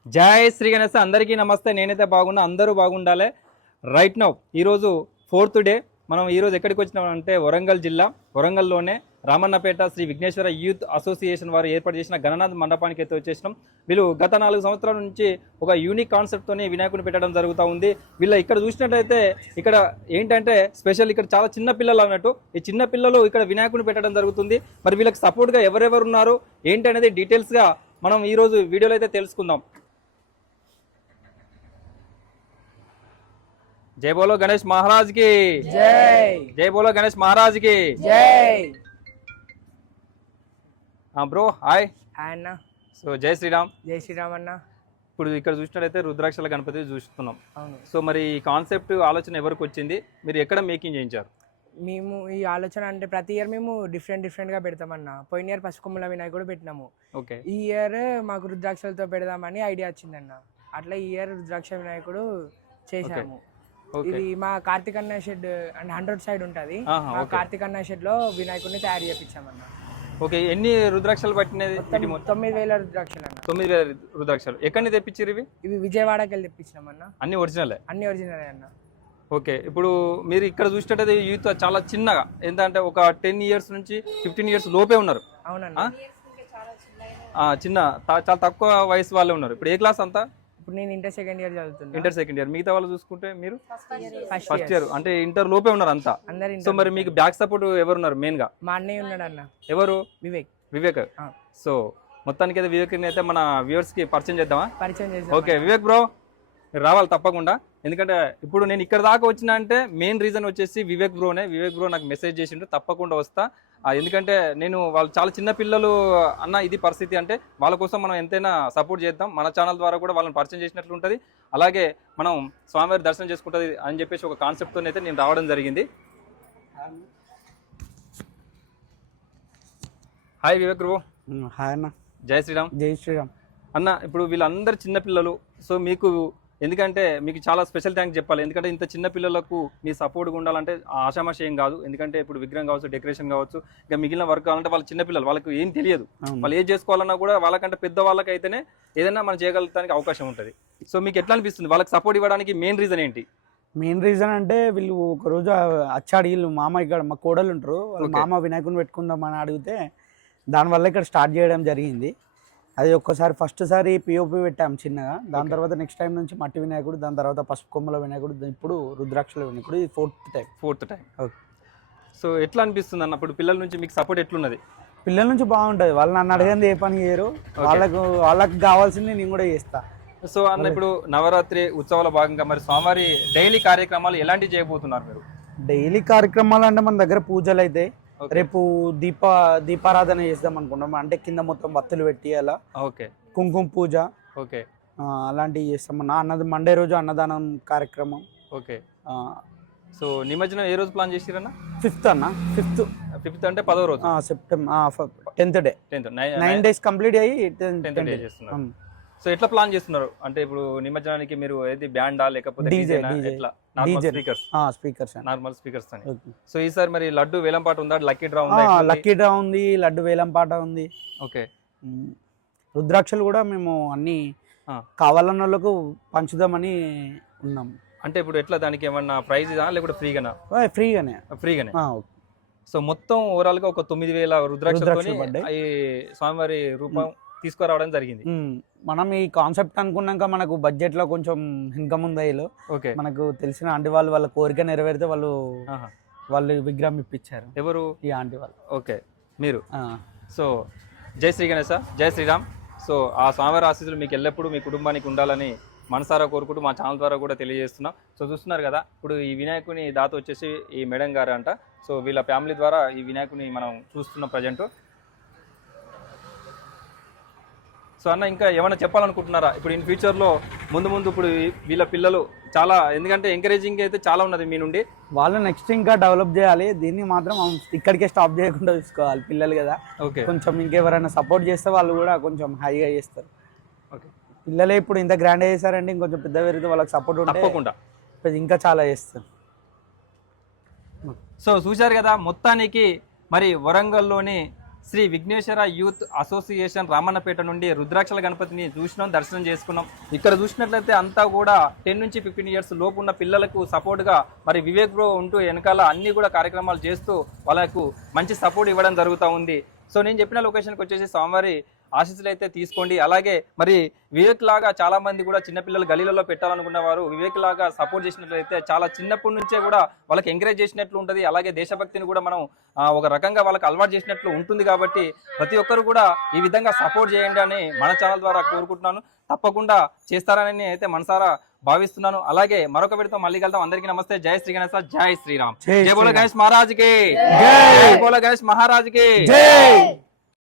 జై శ్రీ గణేశ అందరికీ నమస్తే. నేనైతే బాగున్నా, అందరూ బాగుండాలి. రైట్ నౌ ఈరోజు 4th డే. మనం ఈరోజు ఎక్కడికి వచ్చినామంటే వరంగల్ జిల్లా వరంగల్లోనే రామన్నపేట శ్రీ విఘ్నేశ్వర యూత్ అసోసియేషన్ వారు ఏర్పాటు చేసిన గణనాథ్ మండపానికి అయితే వచ్చేసినాం. వీళ్ళు గత 4 సంవత్సరాల నుంచి ఒక యూనిక్ కాన్సెప్ట్తోనే వినాయకుని పెట్టడం జరుగుతూ ఉంది. వీళ్ళ ఇక్కడ చూసినట్టయితే ఇక్కడ ఏంటంటే స్పెషల్, ఇక్కడ చాలా చిన్న పిల్లలు అన్నట్టు, ఈ చిన్న పిల్లలు ఇక్కడ వినాయకుని పెట్టడం జరుగుతుంది. మరి వీళ్ళకి సపోర్ట్గా ఎవరెవరు ఉన్నారు ఏంటి అనేది డీటెయిల్స్గా మనం ఈరోజు వీడియోలో అయితే తెలుసుకుందాం. जय बोलो गणेश महाराज की जय। जय बोलो गणेश महाराज की जय। हाँ ब्रो हाय హాయ్ అన్న. సో జై శ్రీరామ్. జై శ్రీరామ్ అన్న. ఇప్పుడు ఇక్కడ చూసినట్టయితే రుద్రాక్షల గణపతి చూస్తున్నాం. అవును. సో మరి ఈ కాన్సెప్ట్ ఆలోచన ఎవరికి వచ్చింది, మీరు ఎక్కడ మేకింగ్ చేయించారు? మేము ఈ ఆలోచన అంటే ప్రతి ఇయర్ మేము డిఫరెంట్గా పెడతామన్న. పోయిన ఇయర్ పసుకొమ్మల వినాయకుడు పెట్టినాము. ఓకే. ఈ ఇయర్ మాకు రుద్రాక్షలతో పెడదామని ఐడియా వచ్చిందన్న. అట్లా ఈ ఇయర్ రుద్రాక్ష వినాయకుడు చేశాము. ఇది మా కార్తిక్ అన్న షెడ్ అంటే 100 సైడ్ ఉంటుంది. మా కార్తిక్ అన్న షెడ్ లో వినాయకుడిని తయారు చేయించామన్న. ఓకే. ఎన్ని రుద్రాక్షలు పట్టినది? 9,000 రుద్రాక్షలు అన్న. 9,000 రుద్రాక్షలు. ఎక్కడి నుంచి తెప్పించారు ఇవి? ఇవి విజయవాడకి వెళ్ళి తెప్పించినామన్న. అన్ని ఒరిజినలే? అన్ని ఒరిజినలే అన్న. ఓకే. ఇప్పుడు మీరు ఇక్కడ చూసినట్టయితే యూత్ చాలా చిన్నగా, ఏంటంటే ఒక 10 ఇయర్స్ నుంచి 15 ఇయర్స్ లోపే ఉన్నారు. అవునన్నా. చిన్న చాలా తక్కువ వయసు వాళ్ళే ఉన్నారు. ఇప్పుడు ఏ క్లాస్ అంతా? ఇప్పుడు నేను ఇంటర్ సెకండ్ ఇయర్ చదువుతున్నా. Inter second year. మిగతా వాళ్ళు చూసుకుంటే మీరు ఫస్ట్ ఇయర్, అంటే ఇంటర్ లోపే ఉన్నారు అంతా. సో మరి మీకు బ్యాక్ సపోర్ట్ ఎవరున్నారు మెయిన్ గా? మా అన్నయ్య ఉన్నాడు అన్న. ఎవరు? వివేక్. ఆ. సో మొత్తానికి అయితే వివేక్ అయితే మన వ్యూవర్స్ కి పరిచయం చేద్దామా? పరిచయం చేద్దాం. ఓకే వివేక్ బ్రో, మీరు రావాలి తప్పకుండా. ఎందుకంటే ఇప్పుడు నేను ఇక్కడ దాకా వచ్చినా అంటే మెయిన్ రీజన్ వచ్చేసి వివేక్ బ్రోనే. వివేక్ బ్రో నాకు మెసేజ్ చేసిండు, తప్పకుండా వస్తా. ఎందుకంటే నేను వాళ్ళు చాలా చిన్న పిల్లలు అన్న, ఇది పరిస్థితి అంటే వాళ్ళ కోసం మనం ఎంతైనా సపోర్ట్ చేద్దాం. మన ఛానల్ ద్వారా కూడా వాళ్ళని పరిచయం చేసినట్లు ఉంటుంది. అలాగే మనం స్వామివారి దర్శనం చేసుకుంటుంది అని చెప్పేసి ఒక కాన్సెప్ట్తో అయితే నేను రావడం జరిగింది. Hi Vivek bro. హాయ్ అన్న. జై శ్రీరామ్. జై శ్రీరామ్ అన్న. ఇప్పుడు వీళ్ళందరూ చిన్న పిల్లలు, సో మీకు ఎందుకంటే మీకు చాలా స్పెషల్ థ్యాంక్స్ చెప్పాలి. ఎందుకంటే ఇంత చిన్న పిల్లలకు మీ సపోర్ట్గా ఉండాలంటే ఆషామాషి ఏం కాదు. ఎందుకంటే ఇప్పుడు విగ్రహం కావచ్చు, డెకరేషన్ కావచ్చు, ఇంకా మిగిలిన వర్క్ కావాలంటే వాళ్ళు చిన్న పిల్లలు, వాళ్ళకి ఏం తెలియదు. వాళ్ళు ఏం చేసుకోవాలన్నా కూడా వాళ్ళకంటే పెద్ద వాళ్ళకైతేనే ఏదైనా మనం చేయగలగడానికి అవకాశం ఉంటుంది. సో మీకు ఎట్లా అనిపిస్తుంది వాళ్ళకి సపోర్ట్ ఇవ్వడానికి మెయిన్ రీజన్ ఏంటి? మెయిన్ రీజన్ అంటే వీళ్ళు ఒకరోజు అచ్చాడు, వీళ్ళు మామ ఇక్కడ మా కోడలు ఉంటారు, వాళ్ళ మామ వినాయకుని పెట్టుకుందామని అడిగితే దానివల్ల ఇక్కడ స్టార్ట్ చేయడం జరిగింది. అది ఒక్కసారి ఫస్ట్ సారి పిఓపి పెట్టాము చిన్నగా, దాని తర్వాత నెక్స్ట్ టైం నుంచి మట్టి వినాయకుడు, దాని తర్వాత పసుపు కొమ్మల వినాయకుడు, ఇప్పుడు రుద్రాక్షల వినాయకుడు. ఇది ఫోర్త్ టైం. ఓకే. సో ఎట్లా అనిపిస్తుంది అన్న ఇప్పుడు పిల్లల నుంచి మీకు సపోర్ట్ ఎట్లున్నది? పిల్లల నుంచి బాగుంటుంది. వాళ్ళు నన్ను అడగంది ఏ పని చేయరు, వాళ్ళకి కావాల్సింది నేను కూడా చేస్తా. సో అన్న ఇప్పుడు నవరాత్రి ఉత్సవాల భాగంగా మరి స్వామివారి డైలీ కార్యక్రమాలు ఎలాంటివి చేయబోతున్నారు మీరు? డైలీ కార్యక్రమాలు అంటే మన దగ్గర పూజలు అయితే రేపు దీపారాధన చేద్దాం అనుకున్నాం. అంటే కింద మొత్తం వత్తులు పెట్టి అలా. ఓకే. కుంకుమ పూజ. ఓకే. అలాంటివి చేస్తాం. మండే రోజు అన్నదానం కార్యక్రమం. ఓకే. సో నిమజ్జనం ఏ రోజు ప్లాన్ చేసిరన్న? 5th అన్న. 5th అంటే 10వ రోజు. September 10th day. 9 days complete అయ్యి 10th డే చేస్తున్నారు. సో ఎట్లా ప్లాన్ చేస్తున్నారు అంటే ఇప్పుడు నిమజ్జనానికి మీరు ఏది బ్యాండా లేకపోతే స్పీకర్స్ నార్మల్ స్పీకర్స్ అని? సో ఈసారి మరి లడ్డు వేలంపాట ఉందా? లక్కీ డ్రా ఉందా? లక్కీ డ్రా ఉంది, లడ్డు వేలంపాట ఉంది. ఓకే. రుద్రాక్షలు కూడా మేము అన్ని కావాలన్న వాళ్ళకు పంచుదామని ఉన్నాం. అంటే ఇప్పుడు ఎట్లా దానికి ఏమన్నా ప్రైజ్ లేకపోతే ఫ్రీగానా? ఫ్రీగానే. సో మొత్తం ఓవరాల్ గా ఒక 9,000 రుద్రాక్షలతోని ఈ స్వామివారి రూపం తీసుకురావడం జరిగింది. మనం ఈ కాన్సెప్ట్ అనుకున్నాక మనకు బడ్జెట్ లో కొంచెం ఇన్కమ్ ఉంది. మనకు తెలిసిన ఆంటీ వాళ్ళు వాళ్ళ కోరిక నెరవేరితే వాళ్ళు విగ్రహం ఇప్పించారు. ఎవరు? ఈ ఆంటీ వాళ్ళు. ఓకే. మీరు. సో జై శ్రీ గణేశ, జై శ్రీరామ్. సో ఆ స్వామివారి ఆశీస్సులు మీకు ఎల్లప్పుడూ మీ కుటుంబానికి ఉండాలని మనసారా కోరుకుంటూ మా ఛానల్ ద్వారా కూడా తెలియజేస్తున్నాం. సో చూస్తున్నారు కదా, ఇప్పుడు ఈ వినాయకుని దాత వచ్చేసి ఈ మేడం గారు అంట. సో వీళ్ళ ఫ్యామిలీ ద్వారా ఈ వినాయకుని మనం చూస్తున్నాం ప్రజెంట్. సో అన్న ఇంకా ఏమైనా చెప్పాలనుకుంటున్నారా ఇప్పుడు ఇన్ ఫ్యూచర్లో ముందు ఇప్పుడు వీళ్ళ పిల్లలు చాలా, ఎందుకంటే ఎంకరేజింగ్ అయితే చాలా ఉన్నది మీ నుండి, వాళ్ళు నెక్స్ట్ ఇంకా డెవలప్ చేయాలి. దీన్ని మాత్రం ఇక్కడికే స్టాప్ చేయకుండా చూసుకోవాలి పిల్లలు కదా. ఓకే. కొంచెం ఇంకెవరైనా సపోర్ట్ చేస్తే వాళ్ళు కూడా కొంచెం హైగా చేస్తారు. ఓకే. పిల్లలే ఇప్పుడు ఇంత గ్రాండ్ చేశారంటే ఇంకొంచెం పెద్ద పెరిగితే వాళ్ళకి సపోర్ట్ ఉంటే తప్పకుండా ఇంకా చాలా చేస్తారు. సో చూశారు కదా, మొత్తానికి మరి వరంగల్లోని శ్రీ విఘ్నేశ్వర యూత్ అసోసియేషన్ రామన్నపేట నుండి రుద్రాక్షల గణపతిని చూసినాం, దర్శనం చేసుకున్నాం. ఇక్కడ చూసినట్లయితే అంతా కూడా 10 నుంచి 15 ఇయర్స్ లోపు ఉన్న పిల్లలకు సపోర్ట్గా మరి వివేక్ బ్రో ఉంటూ వెనకాల అన్ని కూడా కార్యక్రమాలు చేస్తూ వాళ్ళకు మంచి సపోర్ట్ ఇవ్వడం జరుగుతూ ఉంది. సో నేను చెప్పిన లొకేషన్కి వచ్చేసి స్వామివారి ఆశీస్సులు అయితే తీసుకోండి. అలాగే మరి వివేక్ లాగా చాలా మంది కూడా చిన్నపిల్లలు గలీలలో పెట్టాలనుకున్న వారు వివేక్ లాగా సపోర్ట్ చేసినట్లయితే చాలా చిన్నప్పటి నుంచే కూడా వాళ్ళకి ఎంకరేజ్ చేసినట్లు ఉంటుంది. అలాగే దేశభక్తిని కూడా మనం ఒక రకంగా వాళ్ళకి అలవాటు చేసినట్లు ఉంటుంది. కాబట్టి ప్రతి ఒక్కరు కూడా ఈ విధంగా సపోర్ట్ చేయండి అని మన ఛానల్ ద్వారా కోరుకుంటున్నాను. తప్పకుండా చేస్తారని అయితే మనసారా భావిస్తున్నాను. అలాగే మరొక విడత మళ్ళీ కలుద్దాం. అందరికీ నమస్తే. జై శ్రీ గణేశ, జై శ్రీరామ్. జై బోలో గణేష్ మహారాజ్ కి, జై బోలో గణేష్ మహారాజ్ కి.